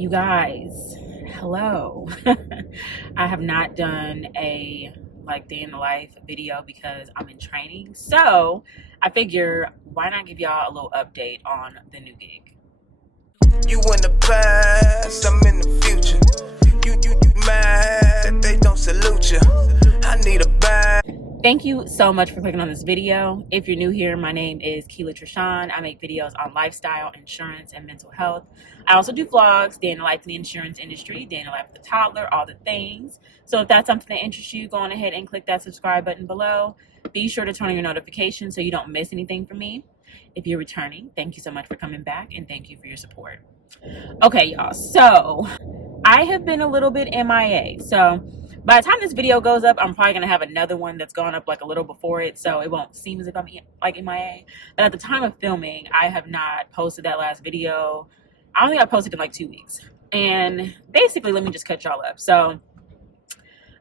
You guys, hello. I have not done a day in the life video because I'm in training. So I figure why not give y'all a little update on the new gig. You in the past, I'm in the future. You mad that they don't salute you. I need a bag. Thank you so much for clicking on this video. If you're new here, my name is Keela Trishan. I make videos on lifestyle, insurance, and mental health. I also do vlogs, day in the life in the insurance industry, day in the life of the toddler, all the things. So if that's something that interests you, go on ahead and click that subscribe button below. Be sure to turn on your notifications so you don't miss anything from me. If you're returning, thank you so much for coming back, and thank you for your support. Okay, y'all, so I have been a little bit MIA. So by the time this video goes up, I'm probably going to have another one that's gone up like a little before it, so it won't seem as if I'm like MIA. But at the time of filming, I have not posted that last video. I don't think I posted in like 2 weeks. And basically, let me just cut y'all up. So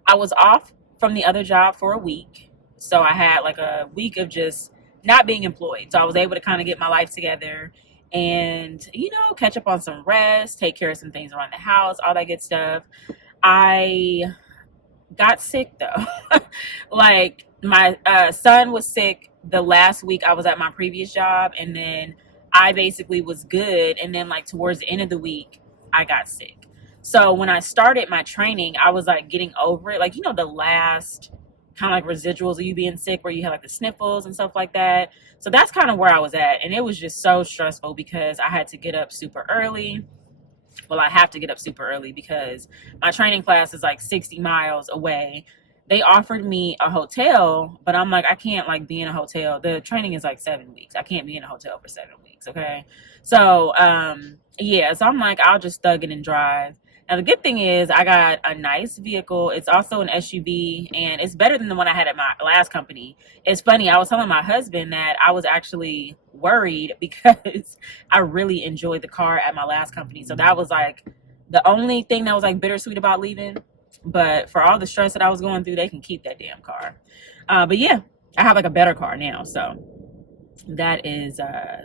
I was off from the other job for a week. So I had like a week of just not being employed. So I was able to kind of get my life together and, catch up on some rest, take care of some things around the house, all that good stuff. I got sick though. Like my son was sick the last week I was at my previous job, and then I basically was good, and then like towards the end of the week I got sick. So when I started my training, I was like getting over it, like the last kind of like residuals of you being sick where you have like the sniffles and stuff like that. So that's kind of where I was at, and it was just so stressful because I had to get up super early. Well, I have to get up super early because my training class is like 60 miles away. They offered me a hotel, but I'm like, I can't like be in a hotel. The training is like 7 weeks. I can't be in a hotel for 7 weeks. Okay. So, yeah, so I'm like, I'll just thug it and drive. Now, the good thing is I got a nice vehicle. It's also an SUV, and it's better than the one I had at my last company. It's funny. I was telling my husband that I was actually worried because I really enjoyed the car at my last company. So that was like the only thing that was like bittersweet about leaving. But for all the stress that I was going through, they can keep that damn car. But yeah, I have like a better car now. So that is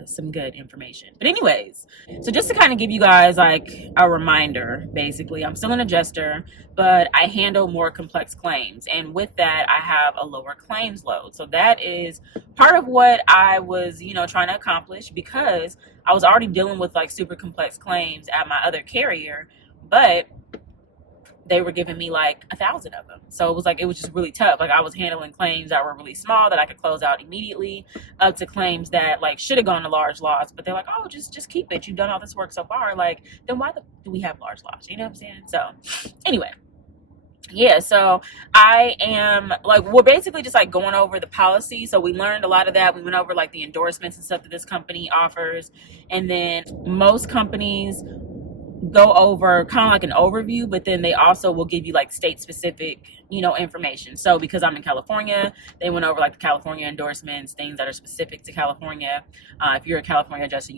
some good information. But anyways, so just to kind of give you guys like a reminder, basically, I'm still an adjuster, but I handle more complex claims. And with that, I have a lower claims load. So that is part of what I was, trying to accomplish, because I was already dealing with like super complex claims at my other carrier, but they were giving me like 1,000 of them. So it was just really tough. Like I was handling claims that were really small that I could close out immediately, up to claims that like should have gone to large loss, but they're like, oh, just keep it. You've done all this work so far. Like, then why do we have large loss? You know what I'm saying? So anyway, yeah, so I am like, we're basically just like going over the policy. So we learned a lot of that. We went over like the endorsements and stuff that this company offers. And then most companies go over kind of like an overview, but then they also will give you like state specific information. So because I'm in California, they went over like the California endorsements, things that are specific to California. If you're a California adjuster,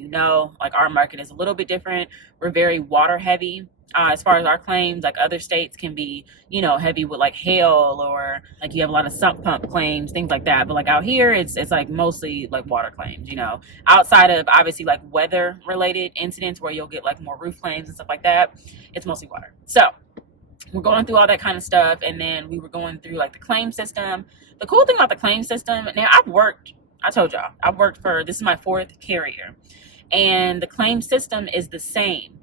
like our market is a little bit different. We're very water heavy. As far as our claims, like other states can be, heavy with like hail, or like you have a lot of sump pump claims, things like that. But like out here, it's like mostly like water claims, outside of obviously like weather related incidents where you'll get like more roof claims and stuff like that. It's mostly water. So we're going through all that kind of stuff. And then we were going through like the claim system. The cool thing about the claim system, now I told y'all, this is my 4th carrier, and the claim system is the same.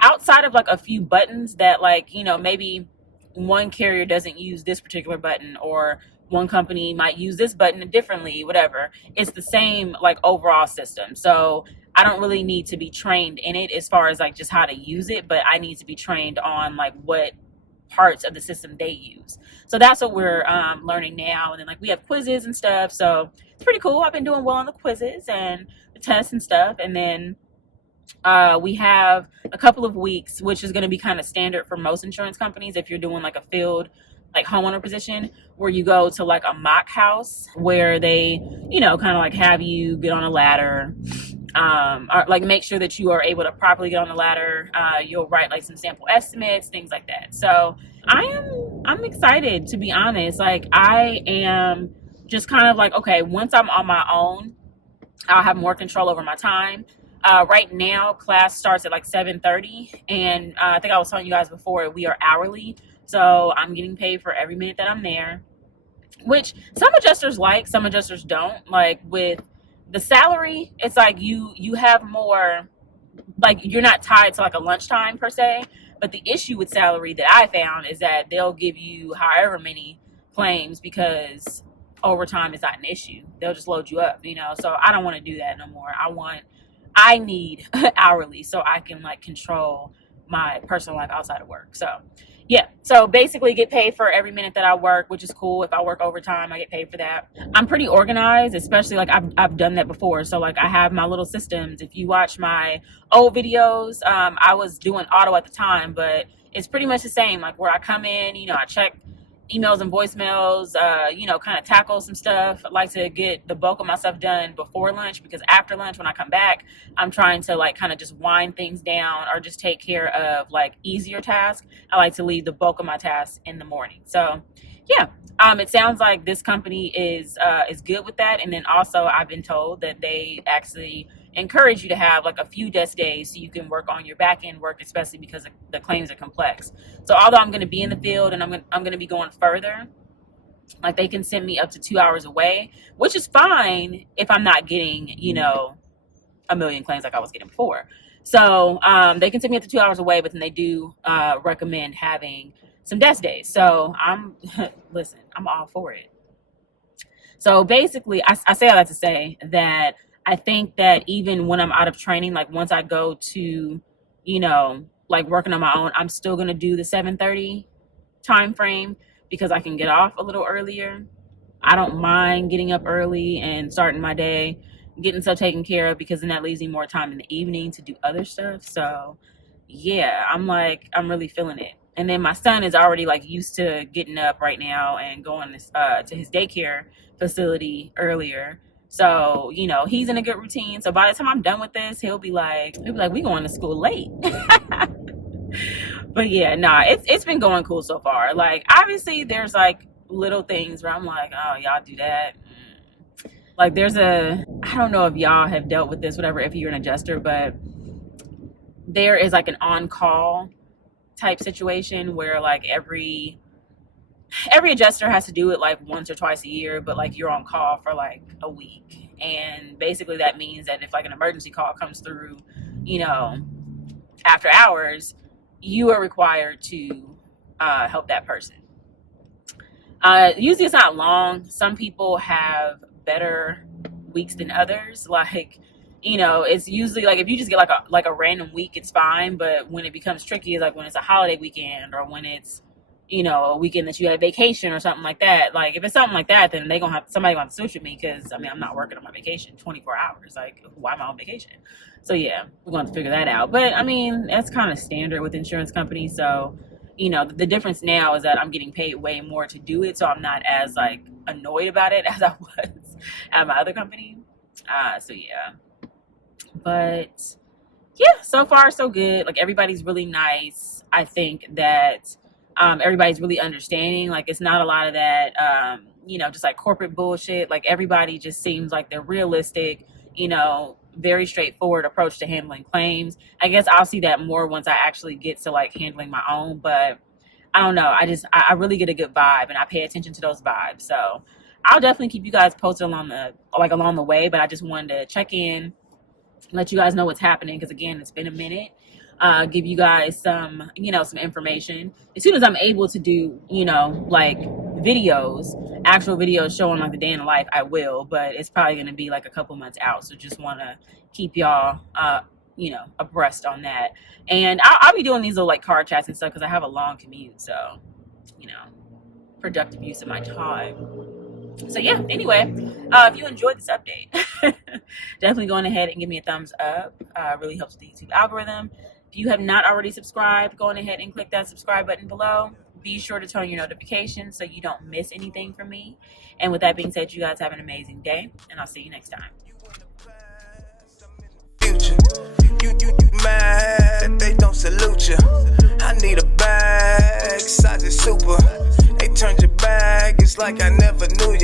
Outside of like a few buttons that like, maybe one carrier doesn't use this particular button, or one company might use this button differently, whatever. It's the same like overall system. So I don't really need to be trained in it as far as like just how to use it, but I need to be trained on like what parts of the system they use. So that's what we're learning now. And then like we have quizzes and stuff. So it's pretty cool. I've been doing well on the quizzes and the tests and stuff. And then we have a couple of weeks, which is going to be kind of standard for most insurance companies. If you're doing like a field, like homeowner position, where you go to like a mock house where they, kind of like have you get on a ladder, or like make sure that you are able to properly get on the ladder. You'll write like some sample estimates, things like that. So I'm excited, to be honest. Like I am just kind of like, okay, once I'm on my own, I'll have more control over my time. Right now, class starts at like 7:30, and I think I was telling you guys before, we are hourly, so I'm getting paid for every minute that I'm there, which some adjusters like, some adjusters don't. Like with the salary, it's like you have more, like you're not tied to like a lunchtime per se. But the issue with salary that I found is that they'll give you however many claims because overtime is not an issue. They'll just load you up, you know. So I don't want to do that no more. I need hourly so I can like control my personal life outside of work. So yeah, so basically get paid for every minute that I work, which is cool. If I work overtime, I get paid for that. I'm pretty organized, especially like I've done that before. So like I have my little systems. If you watch my old videos, I was doing auto at the time, but it's pretty much the same. Like where I come in, you know, I check emails and voicemails, you know, kind of tackle some stuff. I like to get the bulk of my stuff done before lunch, because after lunch, when I come back, I'm trying to like kind of just wind things down or just take care of like easier tasks. I like to leave the bulk of my tasks in the morning. So yeah, it sounds like this company is good with that. And then also I've been told that they actually encourage you to have like a few desk days so you can work on your back end work, especially because the claims are complex. So although I'm going to be in the field and I'm going to be going further, like they can send me up to 2 hours away, which is fine if I'm not getting, you know, a million claims like I was getting before. So they can send me up to 2 hours away, but then they do recommend having some desk days. So listen, I'm all for it. So basically, I say all that to say that I think that even when I'm out of training, like once I go to, you know, like working on my own, I'm still going to do the 7:30 time frame because I can get off a little earlier. I don't mind getting up early and starting my day, getting stuff taken care of, because then that leaves me more time in the evening to do other stuff. So yeah, I'm really feeling it. And then my son is already like used to getting up right now and going to his daycare facility earlier. So, you know, he's in a good routine. So by the time I'm done with this, he'll be like, we going to school late. But yeah, nah, it's been going cool so far. Like, obviously there's like little things where I'm like, oh, y'all do that. Like I don't know if y'all have dealt with this, whatever, if you're an adjuster, but there is like an on-call type situation where like every adjuster has to do it like once or twice a year, but like you're on call for like a week. And basically that means that if like an emergency call comes through, you know, after hours, you are required to help that person. Usually it's not long. Some people have better weeks than others. Like, you know, it's usually like if you just get like a random week, it's fine. But when it becomes tricky is like when it's a holiday weekend, or when it's, you know, a weekend that you have vacation or something like that. Like if it's something like that, then somebody gonna have to switch with me, because I mean I'm not working on my vacation 24 hours. Like, why am I on vacation? So yeah, we're going to figure that out. But I mean, that's kind of standard with insurance companies. So, you know, the difference now is that I'm getting paid way more to do it, so I'm not as like annoyed about it as I was at my other company. So yeah, but yeah, so far so good. Like everybody's really nice. I think that everybody's really understanding. Like it's not a lot of that, you know, just like corporate bullshit. Like everybody just seems like they're realistic, you know, very straightforward approach to handling claims. I guess I'll see that more once I actually get to like handling my own, but I don't know. I really get a good vibe, and I pay attention to those vibes. So I'll definitely keep you guys posted along the way, but I just wanted to check in, let you guys know what's happening. Cause again, it's been a minute. Give you guys some, you know, some information. As soon as I'm able to do, you know, like actual videos showing like the day in the life, I will, but it's probably going to be like a couple months out. So just want to keep y'all, you know, abreast on that. And I'll be doing these little like car chats and stuff because I have a long commute. So, you know, productive use of my time. So yeah, anyway, if you enjoyed this update, definitely go on ahead and give me a thumbs up. Really helps with the YouTube algorithm. If you have not already subscribed, go on ahead and click that subscribe button below. Be sure to turn on your notifications so you don't miss anything from me. And with that being said, you guys have an amazing day, and I'll see you next time. You mad that they don't salute you. I need a bag, size is super. They turned your back, it's like I never knew you.